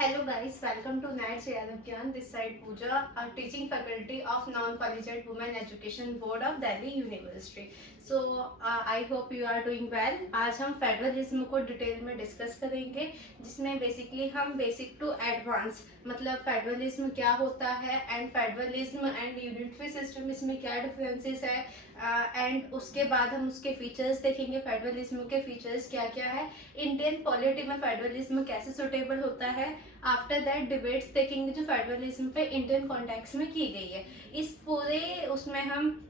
Hello guys, welcome to NAT Yadavgyan. This side Pooja, a teaching faculty of Non-Collegiate Women Education Board of Delhi University. I hope you are doing well. आज हम federalism को detail में discuss करेंगे, जिसमें basically हम basic to advance मतलब federalism क्या होता है and federalism and unitary system इसमें क्या डिफरेंसेस है एंड उसके बाद हम उसके फीचर्स देखेंगे, फेडरलिज्म के फीचर्स क्या क्या है, इंडियन पॉलिटी में फेडरलिज्म कैसे सुटेबल होता है। आफ्टर दैट डिबेट्स देखेंगे जो फेडरलिज्म पे इंडियन कॉन्टेक्स्ट में की गई है। इस पूरे उसमें हम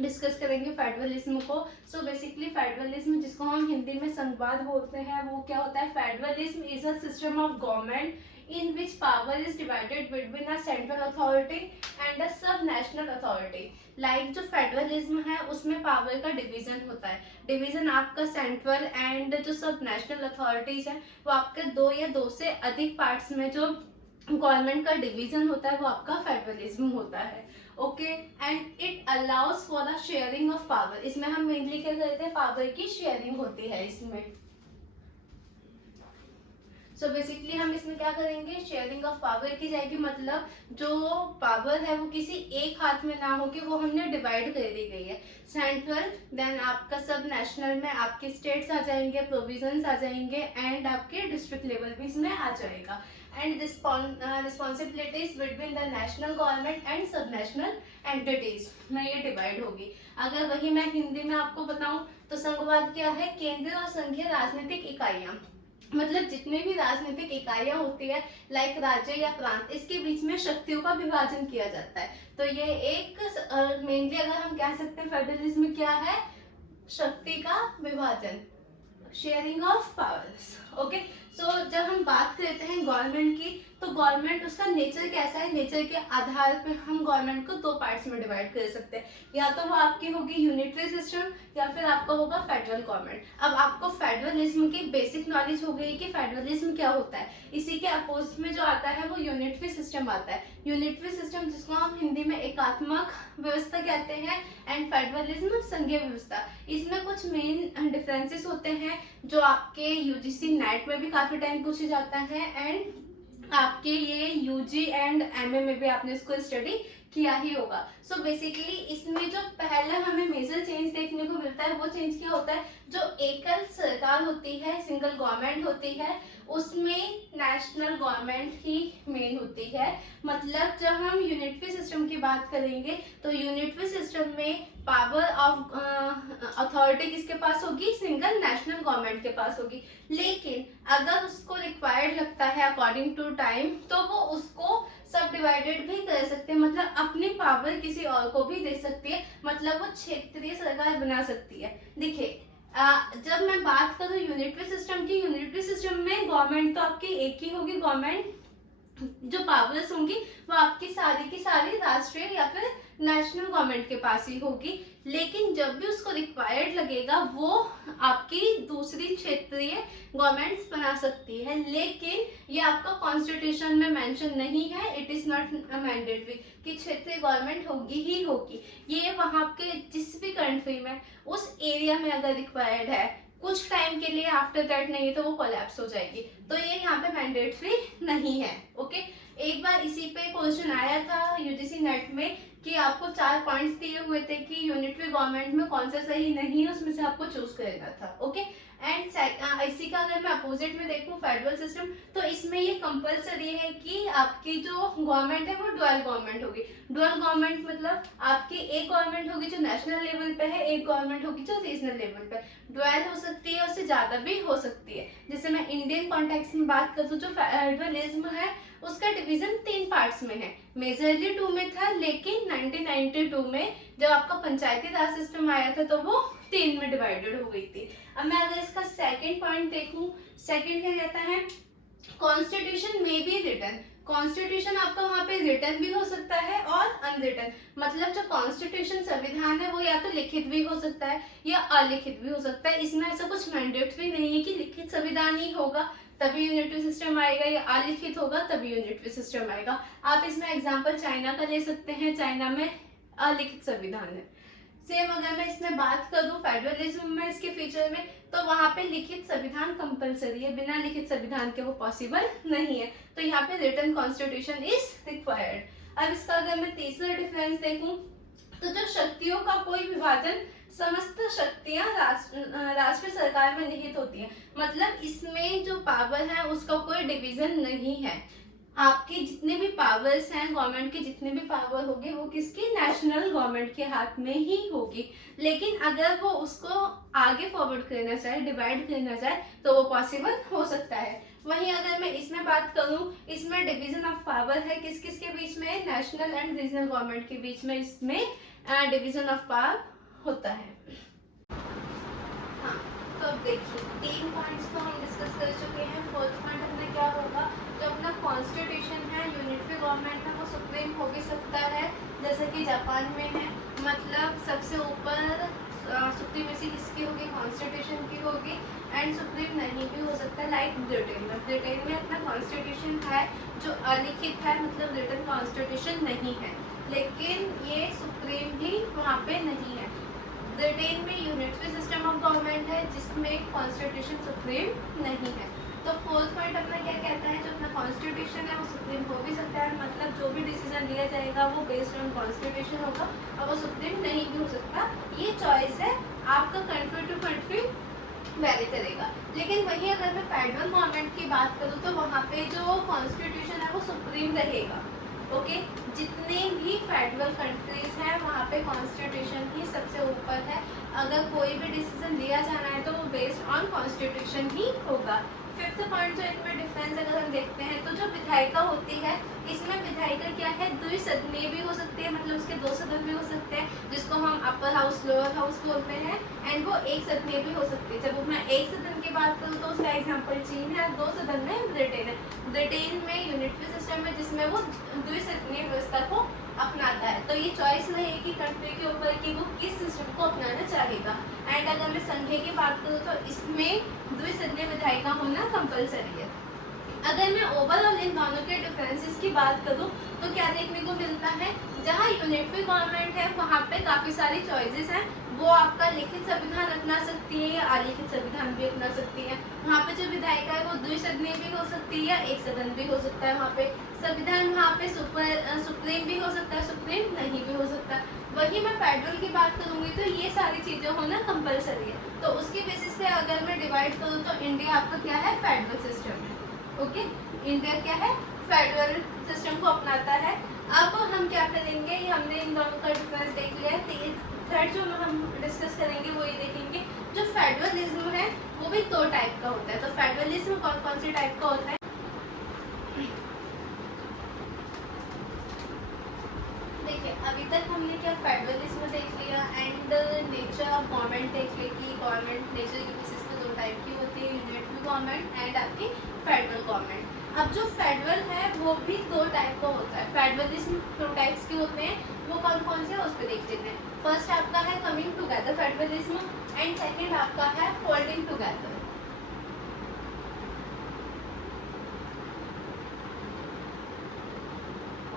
डिस्कस करेंगे फेडरलिज्म को। सो बेसिकली फेडरलिज्म, जिसको हम हिंदी में संघवाद बोलते हैं, वो क्या होता है? Federalism is a system of government in which power is divided between a central authority and a sub-national authority. Like जो फेडरलिज्म है उसमें पावर का डिवीजन होता है। डिवीजन आपका सेंट्रल एंड जो सब नेशनल अथॉरिटीज है वो आपके दो या दो से अधिक पार्ट्स में जो गवर्नमेंट का डिवीजन होता है वो आपका फेडरलिज्म होता है। Okay, and it allows for the sharing of power. इसमें हम मेनली क्या करते हैं? पावर की शेयरिंग होती है इसमें। सो बेसिकली हम इसमें क्या करेंगे? शेयरिंग ऑफ पावर की जाएगी, मतलब जो पावर है वो किसी एक हाथ में ना होके वो हमने डिवाइड कर दी गई है। सेंट्रल, देन आपका सब नेशनल में आपके स्टेट्स आ जाएंगे, प्रोविजंस आ जाएंगे एंड आपके डिस्ट्रिक्ट लेवल भी इसमें आ जाएगा। And responsibilities between the national government and सब नेशनल एंटिटीज में ये डिवाइड होगी। अगर वही मैं हिंदी में आपको बताऊं तो संघवाद क्या है? केंद्रीय और संघीय राजनीतिक इकाइयां, मतलब जितने भी राजनीतिक इकाइयां होती है लाइक राज्य या प्रांत, इसके बीच में शक्तियों का विभाजन किया जाता है। तो ये एक मेनली अगर हम कह सकते हैं फेडरलिज्म क्या है? शक्ति का विभाजन, शेयरिंग ऑफ पावर्स। ओके, सो जब हम बात करते हैं गवर्नमेंट की, तो गवर्नमेंट उसका नेचर कैसा है? नेचर के आधार पर हम गवर्नमेंट को दो पार्ट्स में डिवाइड कर सकते हैं, या तो वो आपकी होगी यूनिटरी सिस्टम या फिर आपका होगा फेडरल गवर्नमेंट। अब आपको फेडरलिज्म की बेसिक नॉलेज हो गई कि फेडरलिज्म क्या होता है। इसी के अपोजिट में जो आता है वो यूनिटरी सिस्टम आता है। यूनिटरी सिस्टम जिसको हम हिंदी में एकात्मक व्यवस्था कहते हैं एंड फेडरलिज्म संघीय व्यवस्था। इसमें कुछ मेन डिफरेंसेस होते हैं जो आपके यूजीसी नेट में भी काफी टाइम पूछे जाता है एंड आपके ये यूजी एंड एमए में भी आपने इसको स्टडी किया ही होगा। सो बेसिकली इसमें जो पहला हमें मेजर चेंज देखने को मिलता है वो चेंज क्या होता है? जो एकल सरकार होती है, सिंगल गवर्नमेंट होती है, उसमें नेशनल गवर्नमेंट ही मेन होती है। मतलब जब हम यूनिटरी सिस्टम की बात करेंगे तो यूनिटरी सिस्टम में पावर ऑफ अथॉरिटी किसके पास होगी? सिंगल नेशनल गवर्नमेंट के पास होगी। लेकिन अगर उसको रिक्वायर्ड लगता है अकॉर्डिंग टू टाइम तो वो उसको सब डिवाइडेड भी कर सकते हैं, मतलब अपनी पावर किसी और को भी दे सकती है, मतलब वो क्षेत्रीय सरकार बना सकती है। देखिए जब मैं बात करूं यूनिटरी सिस्टम की, यूनिटरी सिस्टम में गवर्नमेंट तो आपकी एक ही होगी। गवर्नमेंट जो पावर्स होंगी वो आपकी सारी की सारी राष्ट्रीय या फिर नेशनल गवर्नमेंट के पास ही होगी। लेकिन जब भी उसको रिक्वायर्ड लगेगा वो आपकी दूसरी क्षेत्रीय गवर्नमेंट्स बना सकती है, लेकिन ये आपका कॉन्स्टिट्यूशन में मेंशन नहीं है। इट इज नॉट मैंडेटरी कि क्षेत्रीय गवर्नमेंट होगी ही होगी। ये वहां के जिस भी कंट्री में उस एरिया में अगर रिक्वायर्ड है कुछ टाइम के लिए, आफ्टर दैट नहीं तो वो कोलैप्स हो जाएगी। तो ये यहाँ पे मैंडेटरी नहीं है। ओके, एक बार इसी पे क्वेश्चन आया था यूजीसी नेट में कि आपको 4 पॉइंट्स दिए हुए थे कि यूनिटरी गवर्नमेंट में कौन सा सही नहीं है, उसमें से आपको चूज करना था। ओके, एंड इसी का अगर मैं अपोजिट में देखूं फेडरल सिस्टम, तो इसमें ये कंपलसरी है कि आपकी जो गवर्नमेंट है वो डुअल गवर्नमेंट होगी। डुअल गवर्नमेंट मतलब आपकी एक गवर्नमेंट होगी जो नेशनल लेवल पे है, एक गवर्नमेंट होगी जो रीजनल लेवल पे। डुअल हो सकती है, उससे ज्यादा भी हो सकती है। जैसे मैं इंडियन कॉन्टेक्स्ट में बात करूँ, जो फेडरलिज्म है उसका डिवीजन 3 पार्ट्स में है। मेजरली 2 में था, लेकिन 1992 में जब आपका पंचायती राज सिस्टम आया था तो वो 3 में डिवाइडेड हो गई थी। अब मैं अगर इसका सेकंड पॉइंट देखूं, सेकंड क्या कहता है? कॉन्स्टिट्यूशन में भी रिटर्न। कॉन्स्टिट्यूशन आपका वहां पे रिटर्न भी हो सकता है और अनरिटन, मतलब जो कॉन्स्टिट्यूशन संविधान है वो या तो लिखित भी हो सकता है या अलिखित भी हो सकता है। इसमें ऐसा कुछ मैंडेटरी नहीं है कि लिखित संविधान ही होगा तभी यूनिटरी सिस्टम आएगा या अलिखित होगा तभी यूनिटरी सिस्टम आएगा। आप इसमें एग्जांपल चाइना का ले सकते हैं, चाइना में अलिखित संविधान है। सेम अगर मैं इसमें बात करूं फेडरलिज्म में इसके फीचर में, तो वहां पे लिखित संविधान कंपलसरी है, बिना लिखित संविधान के वो पॉसिबल नहीं है, तो यहाँ पे रिटन कॉन्स्टिट्यूशन इज रिक्वायर्ड। अब इसका अगर मैं तीसरा डिफरेंस देखूं, तो जो शक्तियों का कोई विभाजन, समस्त शक्तियां राष्ट्र सरकार में निहित होती है, मतलब इसमें जो पावर है उसका कोई डिवीजन नहीं है। आपके जितने भी पावर्स हैं, गवर्नमेंट की जितने भी पावर होगी वो किसकी, नेशनल गवर्नमेंट के हाथ में ही होगी। लेकिन अगर वो उसको आगे फॉरवर्ड करना चाहे, डिवाइड करना चाहे, तो वो पॉसिबल हो सकता है। वहीं अगर मैं इसमें बात करूं, इसमें डिवीजन ऑफ पावर है किस किस के बीच में, नेशनल एंड रीजनल गवर्नमेंट के बीच में इसमें डिवीजन ऑफ पावर होता है। हाँ, तो अब देखिए 3 पॉइंट्स तो हम डिस्कस कर चुके हैं। फोर्थ पॉइंट अपना क्या होगा, जो अपना कॉन्स्टिट्यूशन है, यूनिटरी गवर्नमेंट है, वो सुप्रीम हो भी सकता है, जैसे कि जापान में है, मतलब सबसे ऊपर सुप्रीमेसी किसकी होगी, कॉन्स्टिट्यूशन की होगी, एंड सुप्रीम नहीं भी हो सकता लाइक ब्रिटेन में। ब्रिटेन में अपना कॉन्स्टिट्यूशन है जो अलिखित है, मतलब रिटन कॉन्स्टिट्यूशन नहीं है, लेकिन ये सुप्रीम भी वहाँ पे नहीं है। ब्रिटेन में यूनिटरी सिस्टम ऑफ गवर्नमेंट है जिसमें कॉन्स्टिट्यूशन सुप्रीम नहीं है। तो फोर्थ पॉइंट अपना क्या कहता है, जो अपना कॉन्स्टिट्यूशन है वो सुप्रीम हो भी सकता है, मतलब जो भी डिसीजन लिया जाएगा वो बेस्ड ऑन कॉन्स्टिट्यूशन होगा, और वो सुप्रीम नहीं भी हो सकता। ये चॉइस है, आपका कंट्री टू कंट्री वैरी करेगा। लेकिन वही अगर मैं फेडरल गवर्नमेंट की बात करूँ, तो वहाँ पे जो कॉन्स्टिट्यूशन है वो सुप्रीम रहेगा। ओके, जितने भी फेडरल कंट्रीज हैं वहाँ पे कॉन्स्टिट्यूशन ही सबसे ऊपर है। अगर कोई भी डिसीजन लिया जाना है तो वो बेस्ड ऑन कॉन्स्टिट्यूशन ही होगा। फिफ्थ पॉइंट जो इनमें डिफरेंस अगर हम देखते हैं, तो जो विधायिका होती है, इसमें विधायिका क्या है, द्विसदनीय भी हो सकती है, मतलब उसके 2 सदन भी हो सकते हैं, जिसको हम अपर हाउस लोअर हाउस बोलते हैं, एंड वो एक सदनीय भी हो सकती है। जब मैं एक सदन की बात करूँ तो उसका एग्जाम्पल चीन है, 2 सदन में ब्रिटेन है। ब्रिटेन में यूनिटरी सिस्टम है जिसमें वो द्विसदनीय व्यवस्था को अपनाता है, तो ये चॉइस रहेगी कंट्री के ऊपर कि वो किस सिस्टम को अपनाना चाहेगा। एंड अगर मैं संघीय की बात करूँ तो इसमें द्विसदनीय विधायिका होना कंपलसरी है। अगर मैं ओवरऑल इन दोनों के डिफरेंसेस की बात करूँ, तो क्या देखने को मिलता है, जहाँ यूनिटरी गवर्नमेंट है वहाँ पे काफ़ी सारी चॉइसेस हैं, वो आपका लिखित संविधान अपना सकती है या अलिखित संविधान भी अपना सकती है। वहाँ पे जो विधायिका है वो द्विसदनीय भी हो सकती है या एक सदन भी हो सकता है। वहाँ पे संविधान वहाँ पे सुप्रीम भी हो सकता है, सुप्रीम नहीं भी हो सकता। वही मैं फेडरल की बात करूँगी तो ये सारी चीज़ें होना कंपलसरी है। तो उसके बेसिस पे अगर मैं डिवाइड करूँ तो इंडिया आपका क्या है, फेडरल सिस्टम है। ओके, इंडिया क्या है, फेडरल सिस्टम को अपनाता है। अब हम क्या करेंगे, हमने इन दोनों का डिफरेंस देख लिया। थर्ड जो हम डिस्कस करेंगे वो ये देखेंगे, जो फेडरलिज्म है वो भी 2 टाइप का होता है। तो फेडरलिज्म कौन कौन से टाइप का होता है, देखिए अभी तक हमने क्या फेडरलिज्म देख लिया एंड नेचर ऑफ गवर्नमेंट देख लिया कि गवर्नमेंट नेचर के बेसिस पे 2 टाइप की होती है, यूनिटरी गवर्नमेंट एंड आपकी फेडरल गवर्नमेंट। अब जो फेडरल है वो भी 2 टाइप का होता है। फेडरलिज्म 2 टाइप्स के होते हैं, वो कौन कौन से उस पर देख लेते हैं। फर्स्ट आपका है coming together federalism and second आपका है होल्डिंग टुगेदर।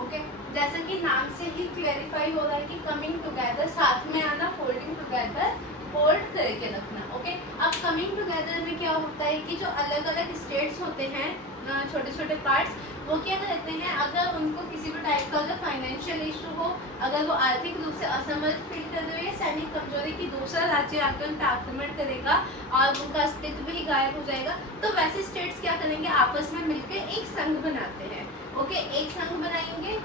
ओके, जैसा कि नाम से ही क्लेरिफाई हो रहा है कि कमिंग टुगेदर, साथ में आना, होल्डिंग टुगेदर, होल्ड करके रखना। ओके, अब कमिंग टुगेदर में क्या होता है कि जो अलग अलग स्टेट्स होते हैं, छोटे छोटे पार्ट्स, वो क्या करते हैं, अगर उनको किसी भी टाइप का अगर फाइनेंशियल इशू हो, अगर वो आर्थिक रूप से असमर्थ फील कर रहे हो या सैनिक कमजोरी की दूसरा राज्य आकर उन पर आक्रमण करेगा और उनका अस्तित्व भी गायब हो जाएगा, तो वैसे स्टेट्स क्या करेंगे, आपस में मिलकर एक संघ बनाते हैं। ओके, एक संघ बनाएंगे,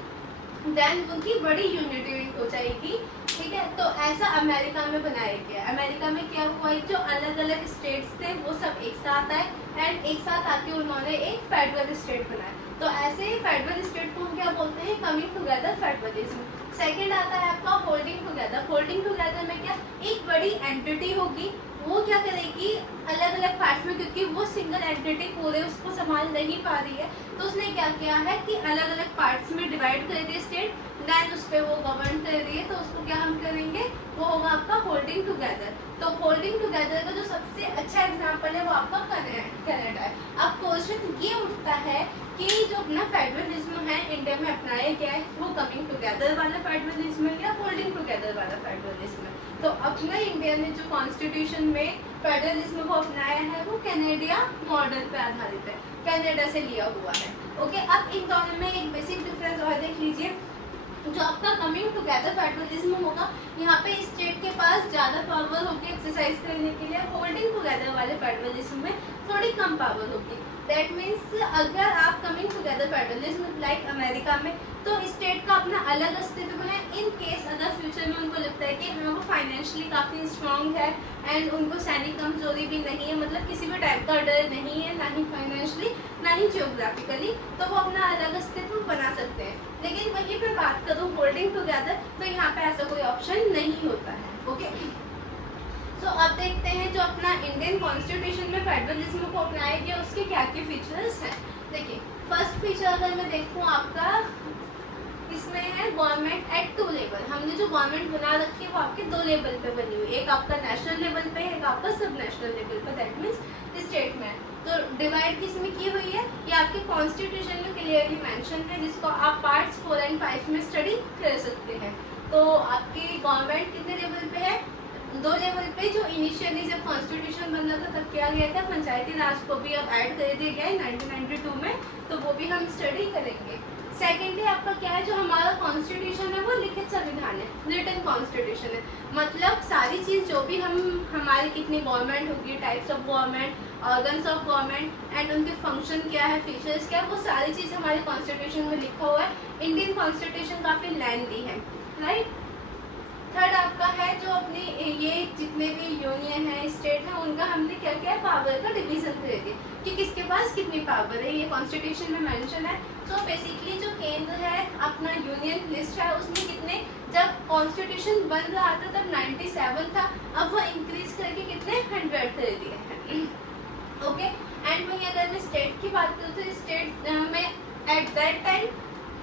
देन उनकी बड़ी यूनिटी हो जाएगी। ठीक है, तो ऐसा अमेरिका में बनाया गया। अमेरिका में क्या हुआ, जो अलग अलग स्टेट्स थे वो सब एक साथ आए एंड एक साथ आके उन्होंने एक फेडरल स्टेट बनाया। तो ऐसे फेडरल स्टेट को हम क्या बोलते हैं, कमिंग टुगेदर फेडरलिज्म। सेकंड आता है आपका होल्डिंग टुगेदर। होल्डिंग टुगेदर में क्या, एक बड़ी एंटिटी होगी, वो क्या करेगी अलग अलग पार्ट्स में, क्योंकि वो सिंगल एंटिटी पूरे उसको संभाल नहीं पा रही है, तो उसने क्या किया है कि अलग अलग पार्ट्स में डिवाइड कर दिए स्टेट, देन उस पर वो गवर्न कर रही है, तो उसको क्या हम करेंगे, वो होगा आपका होल्डिंग टुगेदर। तो होल्डिंग टुगेदर का जो सबसे अच्छा एग्जांपल है वो आपका कनाडा है। अब क्वेश्चन ये उठता है कि जो अपना फेडरलिज्म है इंडिया में अपनाया गया है, वो कमिंग टुगेदर वाला फेडरलिज्म है या होल्डिंग टुगेदर टुगेदर वाला फेडरलिज्म है। तो अपना इंडिया ने जो कॉन्स्टिट्यूशन में फेडरलिज्म को अपनाया है वो कनाडा मॉडल पे आधारित है, कनाडा से लिया हुआ है। ओके, अब इन दोनों में एक बेसिक डिफरेंस और देख लीजिए। जो आपका कमिंग टुगेदर फेडरलिज्म होगा, यहाँ पे स्टेट के पास ज़्यादा पावर होगी एक्सरसाइज करने के लिए, होल्डिंग टुगेदर वाले फेडरलिज्म में थोड़ी कम पावर होगी। दैट मीन्स अगर आप coming together federalism like America में, तो स्टेट का अपना अलग अस्तित्व है। इन केस अगर फ्यूचर में उनको लगता है कि हाँ वो फाइनेंशियली काफ़ी स्ट्रॉन्ग है एंड उनको सैनिक कमजोरी भी नहीं है, मतलब किसी भी टाइप का डर नहीं है, ना ही फाइनेंशियली ना ही जियोग्राफिकली, तो वो अपना अलग अस्तित्व बना सकते हैं। लेकिन वहीं पर बात करूँ होल्डिंग टुगेदर, तो यहाँ पे ऐसा कोई ऑप्शन नहीं होता है। ओके, तो अब देखते हैं जो अपना इंडियन कॉन्स्टिट्यूशन में फेडरलिज्म को अपनाया गया उसके क्या क्या फीचर्स हैं। देखिए, फर्स्ट फीचर अगर मैं देखूँ आपका इसमें है गवर्नमेंट एट 2 लेवल। हमने जो गवर्नमेंट बना रखी है वो आपके 2 लेवल पे बनी हुई है, एक आपका नेशनल लेवल पे है, एक आपका सब नेशनल लेवल पे, दैट मीन्स स्टेट में। तो डिवाइड किसमें की हुई है, ये आपके कॉन्स्टिट्यूशन में क्लियरली मेंशन है, जिसको आप पार्ट्स 4 और 5 में स्टडी कर सकते हैं। तो आपकी गवर्नमेंट कितने लेवल पे है, 2 लेवल पे। जो इनिशियली जब कॉन्स्टिट्यूशन बन रहा था तब किया गया था, पंचायती राज को भी अब ऐड कर दिया गया है 1992 में, तो वो भी हम स्टडी करेंगे। सेकेंडली आपका क्या है, जो हमारा कॉन्स्टिट्यूशन है वो लिखित संविधान है, रिटन कॉन्स्टिट्यूशन है। मतलब सारी चीज़ जो भी हमारी कितनी गवर्नमेंट होगी, types of government, organs of government and उनके फंक्शन क्या है, फीचर्स क्या है, वो सारी चीज़ हमारे कॉन्स्टिट्यूशन में लिखा हुआ है। इंडियन कॉन्स्टिट्यूशन काफ़ी लेंथी है, राइट। थर्ड आपका है जो अपनी ये जितने भी यूनियन है, स्टेट है, उनका हमने क्या किया, पावर का डिवीजन कर दिया कि किसके पास कितनी पावर है, ये कॉन्स्टिट्यूशन में मेंशन है। तो बेसिकली जो केंद्र है अपना यूनियन लिस्ट है उसमें कितने, जब कॉन्स्टिट्यूशन बन रहा था तब 97 था, अब वो इंक्रीज करके कितने 100 कर दिए हैं। ओके, एंड वहीं अगर मैं स्टेट की बात करूँ तो स्टेट में एट दैट टाइम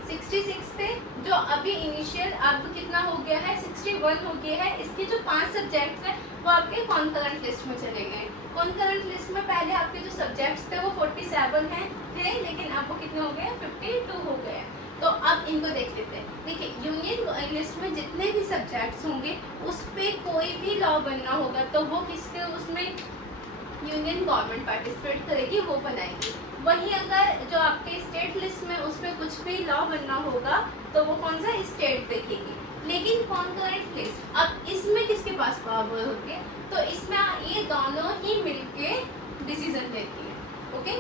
66 थे, जो अभी इनिशियल अब कितना हो गया है, 61 हो गया है। इसके जो 5 सब्जेक्ट्स हैं वो आपके कॉन्करेंट लिस्ट में चले गए। कॉन्करेंट लिस्ट में पहले आपके जो सब्जेक्ट्स थे वो 47 हैं थे, लेकिन अब वो कितने हो गए, 52 हो गए। तो अब इनको देख लेते हैं। देखिए, यूनियन लिस्ट में जितने भी सब्जेक्ट्स होंगे उस पर कोई भी लॉ बनना होगा तो वो किसके, उसमें यूनियन गवर्नमेंट पार्टिसिपेट करेगी, वो बनाएगी। वहीं अगर जो आपके स्टेट लिस्ट में उसमें कुछ भी लॉ बनना होगा तो वो कौन सा, स्टेट देखेगी। लेकिन कॉन्करेंट लिस्ट, अब इसमें किसके पास पावर होगी, तो इसमें ये दोनों ही मिलके डिसीजन लेती है। ओके,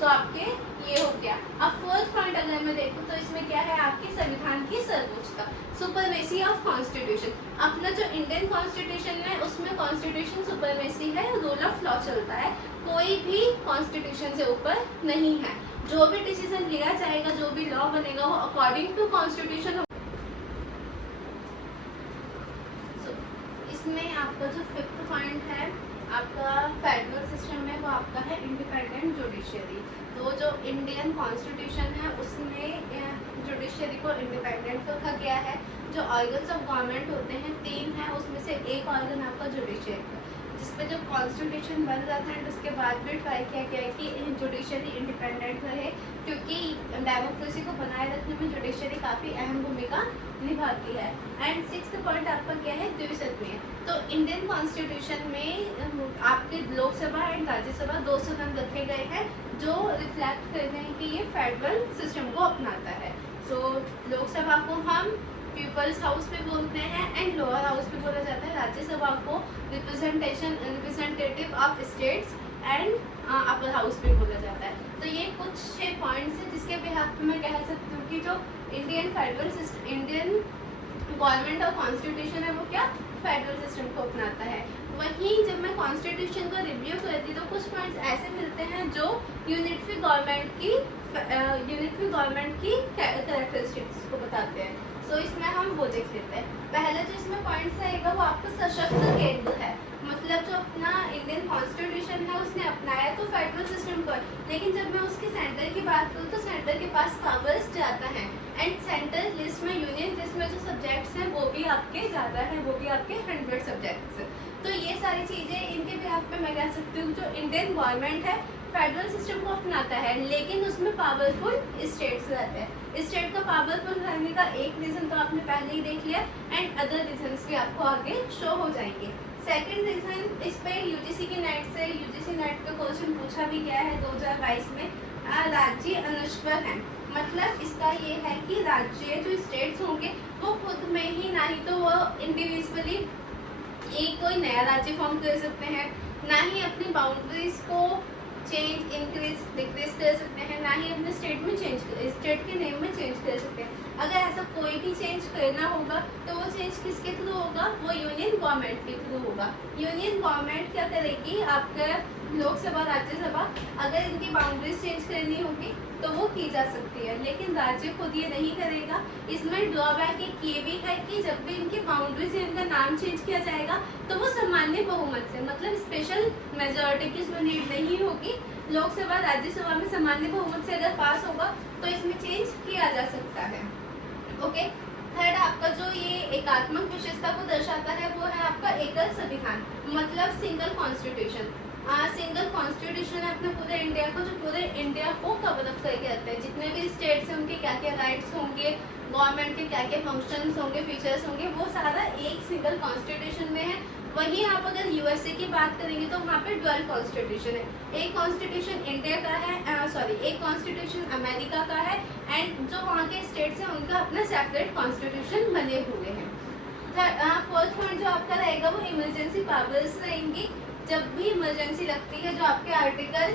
तो आपके ये हो गया। अब फोर्थ पॉइंट अगर मैं देखूँ तो इसमें क्या है, आपकी संविधान की सर्वोच्चता, सुपरमेसी ऑफ कॉन्स्टिट्यूशन। अपना जो इंडियन कॉन्स्टिट्यूशन है उसमें कॉन्स्टिट्यूशन सुपरमेसी है, रूल ऑफ लॉ चलता है, कोई भी कॉन्स्टिट्यूशन से ऊपर नहीं है। जो भी डिसीजन लिया जाएगा, जो भी लॉ बनेगा वो अकॉर्डिंग टू कॉन्स्टिट्यूशन। इसमें आपका जो फिफ्थ पॉइंट है आपका फेडरल सिस्टम में, वो आपका है इंडिपेंडेंट जुडिशरी। तो जो इंडियन कॉन्स्टिट्यूशन है उसमें जुडिशरी को इंडिपेंडेंट रखा गया है। जो ऑर्गन्स ऑफ गवर्नमेंट होते हैं 3 हैं, उसमें से एक ऑर्गन आपका जुडिशरी है, जिसपे जब कॉन्स्टिट्यूशन बन रहा था एंड उसके बाद भी ट्राई किया गया है कि जुडिशरी इंडिपेंडेंट रहे, क्योंकि डेमोक्रेसी को बनाए रखने में जुडिशरी काफ़ी अहम भूमिका निभाती है। एंड सिक्स्थ पॉइंट आपका क्या है, द्विसदनीय। तो इंडियन कॉन्स्टिट्यूशन में आपके लोकसभा एंड राज्यसभा 2 सदन रखे गए हैं जो रिफ्लेक्ट करते हैं कि ये फेडरल सिस्टम को अपनाता है। सो लोकसभा को हम पीपल्स हाउस पे बोलते हैं एंड लोअर हाउस पे बोला जाता है। राज्यसभा को representative of states and upper house पे बोला जाता है। तो ये कुछ 6 पॉइंट्स हैं जिसके बिहाफ पे मैं कह सकती हूँ कि जो Indian federal system, Indian government और कॉन्स्टिट्यूशन है वो क्या, फेडरल सिस्टम को अपनाता है। वहीं जब मैं कॉन्स्टिट्यूशन का रिव्यू करती तो कुछ पॉइंट्स ऐसे मिलते हैं जो यूनिटरी गवर्नमेंट की कैरेक्टरिस्टिक्स को बताते हैं। सो इसमें हम वो देख लेते हैं। पहला जो इसमें पॉइंट्स रहेगा वो आपका सशक्त केंद्र है। मतलब जो अपना इंडियन कॉन्स्टिट्यूशन है उसने अपनाया तो फेडरल सिस्टम को, लेकिन जब मैं उसके सेंटर की बात करूँ तो सेंटर के पास पावर्स ज़्यादा हैं एंड सेंटर लिस्ट में, यूनियन लिस्ट में जो सब्जेक्ट्स हैं वो भी आपके ज़्यादा हैं, वो भी आपके 100 सब्जेक्ट्स हैं। तो ये सारी चीज़ें इनके बिहाफ पे मैं कह सकती हूँ जो इंडियन गवर्नमेंट है फेडरल सिस्टम को अपनाता है, लेकिन उसमें पावरफुल स्टेट्स रहते हैं। स्टेट का पावरफुल रहने का एक रीजन तो आपने पहले ही देख लिया, एंड अदर रीजंस भी आपको आगे शो हो जाएंगे। सेकंड रीजन, इस पे यूजीसी की नेट से यूजीसी नेट पे क्वेश्चन पूछा भी गया है 2022 में, राज्य अनश्वर है। मतलब इसका ये है कि राज्य जो स्टेट्स होंगे वो खुद में ही ना ही तो वो इंडिविजुअली एक कोई नया राज्य फॉर्म कर सकते हैं, ना ही अपनी बाउंड्रीज को चेंज इंक्रीज डिक्रीज कर सकते हैं, ना ही अपने स्टेट के नेम में चेंज कर सकते हैं। अगर ऐसा कोई भी चेंज करना होगा तो वो चेंज किसके थ्रू होगा, वो यूनियन गवर्नमेंट के थ्रू होगा। यूनियन गवर्नमेंट क्या करेगी, आपका लोकसभा राज्यसभा अगर इनकी बाउंड्रीज चेंज करनी होगी तो वो की जा सकती है, लेकिन राज्य खुद ये नहीं करेगा। इसमें ड्रॉबैक एक ये भी है कि जब भी इनकी बाउंड्रीज इनका नाम चेंज किया जाएगा तो वो सामान्य बहुमत से, मतलब स्पेशल मेजोरिटी की इसमें नीड नहीं होगी। लोकसभा राज्यसभा में सामान्य बहुमत से अगर पास होगा तो इसमें चेंज किया जा सकता है। ओके, थर्ड आपका जो ये एकात्मक विशेषता को दर्शाता है वो है आपका एकल संविधान, मतलब सिंगल कॉन्स्टिट्यूशन। सिंगल कॉन्स्टिट्यूशन है अपने पूरे इंडिया को, जो पूरे इंडिया को कवर अप करके रखते हैं। जितने भी स्टेट्स हैं उनके क्या क्या राइट्स होंगे, गवर्नमेंट के क्या क्या फंक्शंस होंगे, फीचर्स होंगे, वो सारा एक सिंगल कॉन्स्टिट्यूशन में है। वहीं आप अगर यूएसए की बात करेंगे तो वहाँ पे ड्वेल कॉन्स्टिट्यूशन है। एक कॉन्स्टिट्यूशन इंडिया का है, एक कॉन्स्टिट्यूशन अमेरिका का है, एंड जो वहाँ के स्टेट्स हैं उनका अपना सेपरेट कॉन्स्टिट्यूशन बने हुए हैं। फोर्थ पॉइंट जो आपका रहेगा वो इमरजेंसी पावर्स रहेंगी। जब भी इमरजेंसी लगती है, जो आपके आर्टिकल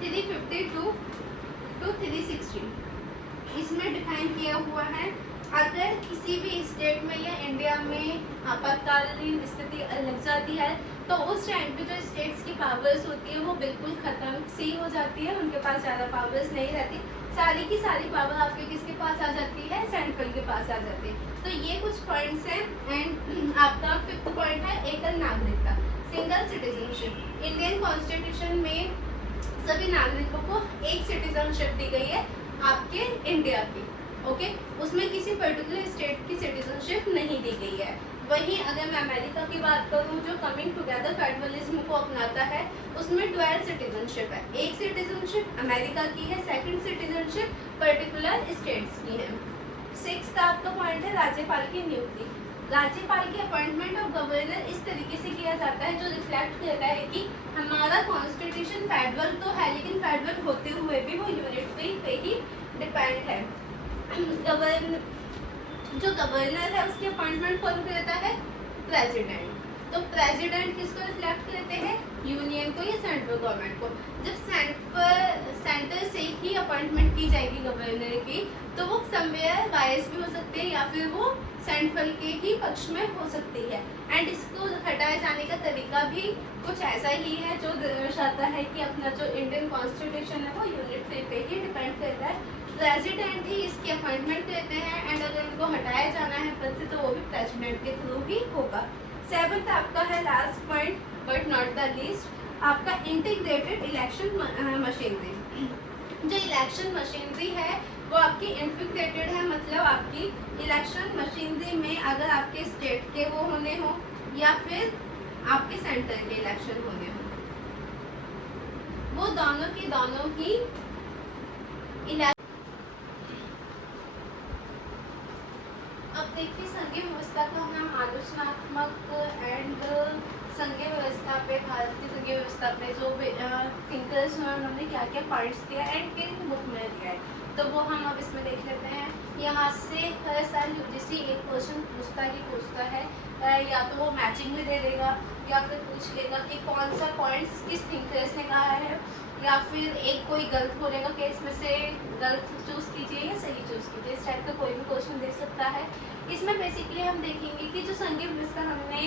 352 टू 360 इसमें डिफाइन किया हुआ है। अगर किसी भी स्टेट में या इंडिया में आपातकालीन स्थिति लग जाती है तो उस टाइम पे जो स्टेट्स की पावर्स होती है वो बिल्कुल खत्म सी हो जाती है, उनके पास ज़्यादा पावर्स नहीं रहती। सारी की सारी पावर आपके किसके पास आ जाती है, सेंट्रल के पास आ जाती है। तो ये कुछ पॉइंट्स हैं। एंड आपका फिफ्थ पॉइंट है एकल नागरिकता, सिंगल सिटीजनशिप। इंडियन कॉन्स्टिट्यूशन में सभी नागरिकों को एक सिटीजनशिप दी गई है आपके इंडिया की। ओके, उसमें किसी पर्टिकुलर स्टेट की सिटीजनशिप नहीं दी गई है। वहीं अगर मैं अमेरिका की बात करूं जो कमिंग टुगेदर फेडरलिज्म को अपनाता है, उसमें ड्वेल सिटीजनशिप है। एक सिटीजनशिप अमेरिका की है, सेकंड सिटीजनशिप पर्टिकुलर स्टेट्स की है। सिक्स्थ आपका पॉइंट है राज्यपाल की नियुक्ति। राज्यपाल की अपॉइंटमेंट ऑफ गवर्नर इस तरीके से किया जाता है जो रिफ्लेक्ट करता है कि हमारा कॉन्स्टिट्यूशन फेडरल तो है, लेकिन फेडरल होते हुए भी वो यूनिटरी पे ही डिपेंड है। जो गवर्नर है उसकी अपॉइंटमेंट कौन करता है, प्रेसिडेंट। तो प्रेसिडेंट किसको रिफ्लेक्ट करते हैं, यूनियन को या सेंट्रल गवर्नमेंट को। जब सेंटर से ही अपॉइंटमेंट की जाएगी गवर्नर की तो वो समवेयर बायस भी हो सकते हैं या फिर वो सेंट्रल के ही पक्ष में हो सकती है। एंड इसको हटाए जाने का तरीका भी कुछ ऐसा ही है जो दर्शाता है कि अपना जो इंडियन कॉन्स्टिट्यूशन है वो यूनिटरी पे ही डिपेंड करता है। प्रेसिडेंट ही इसकी अपॉइंटमेंट करते हैं, एंड अगर इनको हटाया जाना है पद से तो वो भी प्रेसिडेंट के थ्रू ही होगा। सेवंथ आपका है last point but not the least, आपका इंटीग्रेटेड इलेक्शन मशीनरी। जो इलेक्शन मशीनरी है वो आपकी इंटीग्रेटेड है, मतलब आपकी इलेक्शन मशीनरी में अगर आपके स्टेट के वो होने हो या फिर आपके सेंटर के इलेक्शन होने हो, वो दोनों की अब देखिए संघीय व्यवस्था को हम आलोचनात्मक एंड संघीय व्यवस्था पे, भारत की संघीय व्यवस्था पे जो थिंकर्स हैं उन्होंने क्या क्या पॉइंट्स दिया एंड किन बुक में दिया है, तो वो हम अब इसमें देख लेते हैं। यहाँ से हर साल यूजीसी एक क्वेश्चन पूछता है, या तो वो मैचिंग में दे देगा या फिर पूछ लेगा कि कौन सा पॉइंट्स किस थिंकर्स ने कहा है, या फिर एक कोई गलत बोलेगा कि इसमें से गलत चूज़ कीजिए या सही चूज़ कीजिए। इस टाइप का कोई भी क्वेश्चन दे सकता है। इसमें बेसिकली हम देखेंगे कि जो संघीय व्यवस्था हमने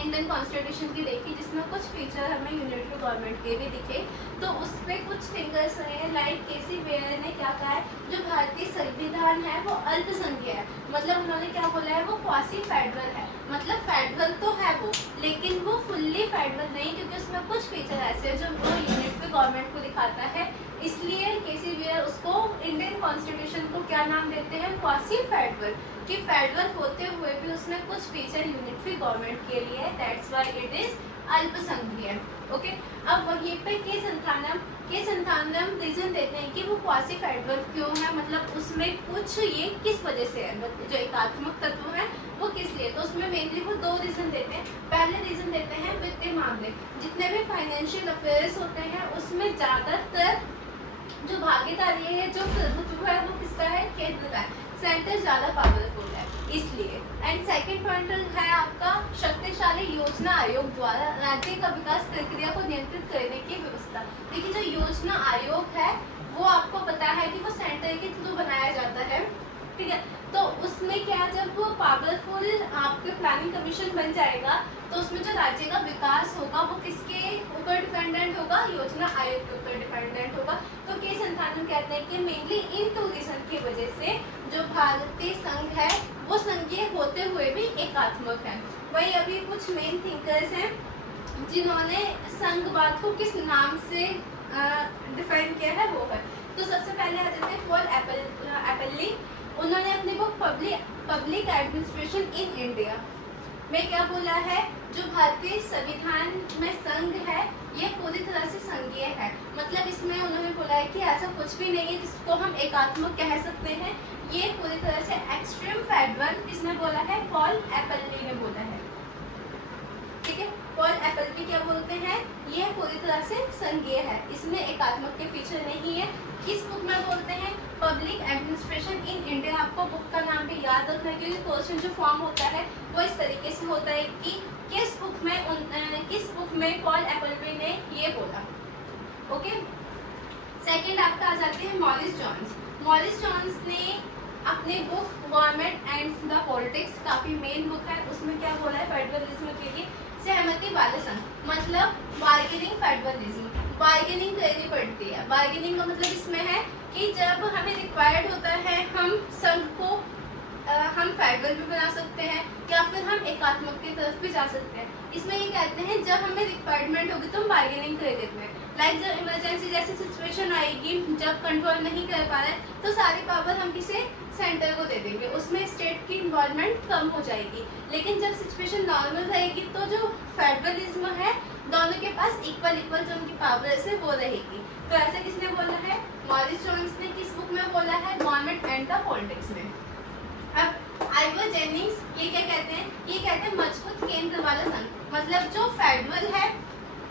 इंडियन कॉन्स्टिट्यूशन की देखी जिसमें कुछ फीचर हमें यूनिटरी गवर्नमेंट के भी दिखे, तो उसमें कुछ थिंकर्स हैं लाइक केसी वेयर ने क्या कहा है, जो भारतीय संविधान है वो अल्पसंख्यक है, मतलब उन्होंने क्या बोला है, वो क्वासी फेडरल है, मतलब फेडरल तो है वो लेकिन वो फुल्ली फेडरल नहीं, क्योंकि उसमें कुछ फीचर ऐसे हैं जो वो यूनिटरी गवर्नमेंट को दिखाता है। इसलिए केसी वेयर उसको इंडियन कॉन्स्टिट्यूशन को क्या नाम देते हैं, क्वासी फेडरल, कि फेडरल होते हुए भी उसमें कुछ फीचर यूनिटरी गवर्नमेंट के लिए, दैट्स व्हाई इट इज अल्पसंख्यक है। ओके, अब वहीं पे के संथानम रीजन देते हैं कि वो क्वासी फेडरल क्यों है, मतलब उसमें कुछ ये किस वजह से है, मतलब जो एकात्मक तत्व है वो किस लिए। तो उसमें मेनली वो दो रीजन देते हैं। पहले रीजन देते हैं वित्तीय मामले, जितने भी फाइनेंशियल अफेयर्स होते हैं उसमें ज्यादातर जो भागीदारी है, जो प्रभुत्व है वो किसका है, केंद्र का है, सेंटर ज्यादा पावरफुल है इसलिए। एंड सेकंड पॉइंट है आपका शक्तिशाली योजना आयोग द्वारा राज्य का विकास प्रक्रिया को नियंत्रित करने की व्यवस्था। देखिए जो योजना आयोग है वो आपको पता है कि वो सेंटर के थ्रू बनाया जाता है, ठीक है। तो उसमें क्या, जब वो पावरफुल आपके प्लानिंग कमीशन बन जाएगा तो उसमें जो राज्य का विकास होगा वो किसके ऊपर डिपेंडेंट होगा, योजना आयोग के ऊपर डिपेंडेंट होगा। तो के संथानम कहते हैं कि मेनली इन टू रीजन की वजह से जो भारतीय संघ है वो संघीय होते हुए भी एकात्मक है। वही अभी कुछ मेन थिंकर्स हैं जिन्होंने संघवाद को किस नाम से डिफाइन किया है वो है। तो सबसे पहले आ जाते हैं पॉल एपली। उन्होंने अपनी book public administration in India में क्या बोला है, जो भारतीय संविधान में संघ है ये पूरी तरह से संघीय है। मतलब इसमें उन्होंने बोला है कि ऐसा कुछ भी नहीं है जिसको हम एकात्मक कह सकते हैं, ये पूरी तरह से एक्सट्रीम फेडरल। किसने बोला है, पॉल एपली ने बोला है, ठीक है। पॉल एपली क्या बोलते हैं, ये पूरी तरह से संघीय है, इसमें एकात्मक के फीचर नहीं है। किस बुक में बोलते हैं, पब्लिक एडमिनिस्ट्रेशन इन इंडिया। आपको बुक का नाम भी याद रखना है क्योंकि क्वेश्चन जो फॉर्म होता है वो इस तरीके से होता है कि किस बुक में पॉल एपली ने ये बोला। ओके, सेकंड आपका आ जाते हैं मॉरिस जॉन्स। मॉरिस जॉन्स ने अपने book government and the politics, काफी मेन बुक है, उसमें क्या बोला है, फेडरलिज्म के लिए सहमति वाले संघ, मतलब बार्गेनिंग फेडरलिज्म, बार्गेनिंग करनी पड़ती है। बार्गेनिंग का मतलब इसमें है कि जब हमें रिक्वायर्ड होता है हम संघ को हम फेडरल भी बना सकते हैं या फिर हम एकात्मक की तरफ भी जा सकते हैं। इसमें ये कहते हैं जब हमें रिक्वायरमेंट होगी तो हम बार्गेनिंग कर देते हैं। लाइक जब इमरजेंसी जैसी सिचुएशन आएगी, जब कंट्रोल नहीं कर पा रहे तो सारी पावर हम किसे, सेंटर को दे देंगे, उसमें स्टेट की इन्वॉल्वमेंट कम हो जाएगी। लेकिन जब सिचुएशन नॉर्मल रहेगी तो जो फेडरलिज्म है दोनों के पास इक्वल जो उनकी पावर है वो रहेगी। तो ऐसा किसने बोला है, मॉरिस जॉन्स ने। किस बुक में बोला है, गवर्नमेंट एंड द पॉलिटिक्स में। अब आइवर जेनिंग्स ये क्या कहते हैं, ये कहते हैं मजबूत केंद्र वाला संघ, मतलब जो फेडरल है,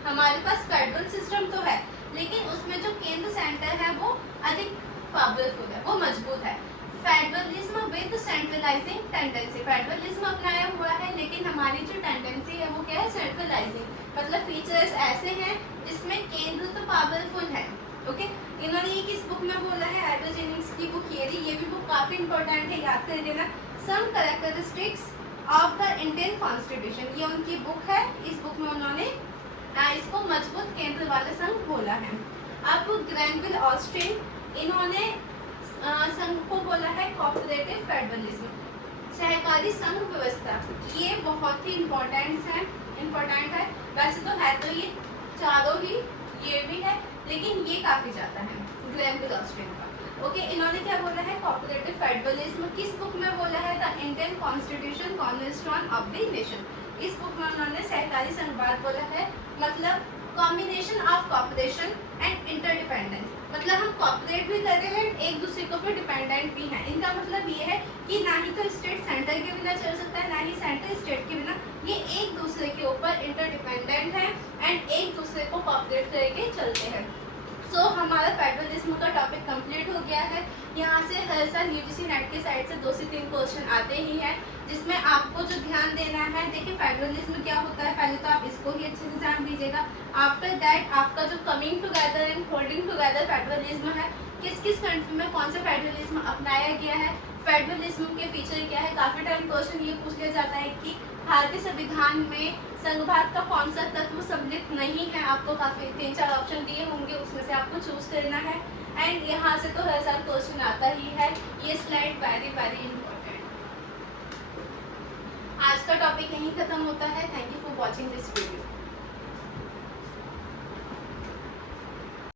हमारे पास फेडरल सिस्टम तो है लेकिन उसमें जो केंद्र सेंटर है वो अधिक पावरफुल है, वो मजबूत है। Federalism with centralising tendency, federalism अपनाया हुआ है लेकिन हमारी जो टेंडेंसी है वो क्या है, सेंट्रलाइजिंग, मतलब फीचर्स ऐसे हैं जिसमें केंद्र तो पावरफुल है। ओके, इन्होंने ये किस बुक में बोला है, आइवर जेनिंग्स की बुक ये रही, ये भी बुक काफी इंपॉर्टेंट है, याद कर लेना। Some characteristics of the Indian constitution, ये उनकी बुक है, इस बुक में उन्होंने इसको मजबूत केंद्र वाला संघ बोला है। अब ग्रैनविल ऑस्टिन, इन्होंने संघ को बोला है कोऑपरेटिव फेडरलिज्म, सहकारी संघ व्यवस्था। ये बहुत ही इम्पोर्टेंट है। वैसे तो है तो ये चारों ही, ये भी है लेकिन ये काफी ज्यादा है ग्रैनविल ऑस्टिन का। ओके, इन्होंने क्या बोला है, कोऑपरेटिव फेडरलिज्म। किस बुक में बोला है, the Indian constitution cornerstone of the nation. इस बुक में उन्होंने सहकारी संघवाद बोला है, मतलब combination of cooperation and interdependence, मतलब हम कॉपरेट भी कर रहे हैं, एक दूसरे के ऊपर डिपेंडेंट भी हैं। इनका मतलब ये है कि ना ही तो स्टेट सेंटर के बिना चल सकता है, ना ही सेंटर स्टेट के बिना, ये एक दूसरे के ऊपर इंटरडिपेंडेंट है एंड एक दूसरे को कॉपरेट करके चलते हैं। सो हमारा फेडरलिज्म का टॉपिक कंप्लीट हो गया है। यहाँ से हर साल यूजीसी नेट के साइड से 2 से 3 क्वेश्चन आते ही हैं, जिसमें आपको जो ध्यान देना है, देखिए फेडरलिज्म क्या होता है, पहले तो आप इसको ही अच्छे से जान लीजिएगा। आफ्टर दैट आपका जो coming together and holding together federalism है, किस किस कंट्री में कौन सा फेडरलिज्म अपनाया गया है, फेडरलिज्म के फीचर क्या है। काफी टाइम क्वेश्चन ये पूछ लिया जाता है कि भारतीय संविधान में संघवाद का कौन सा तत्व सम्मिलित नहीं है। आपको काफी 3-4 ऑप्शन दिए होंगे, उसमें से आपको चूज करना है। एंड यहाँ से तो हर साल क्वेश्चन आता ही है। ये स्लाइड वेरी वेरी इंपॉर्टेंट। आज का टॉपिक यहीं खत्म होता है। Thank you for watching this video.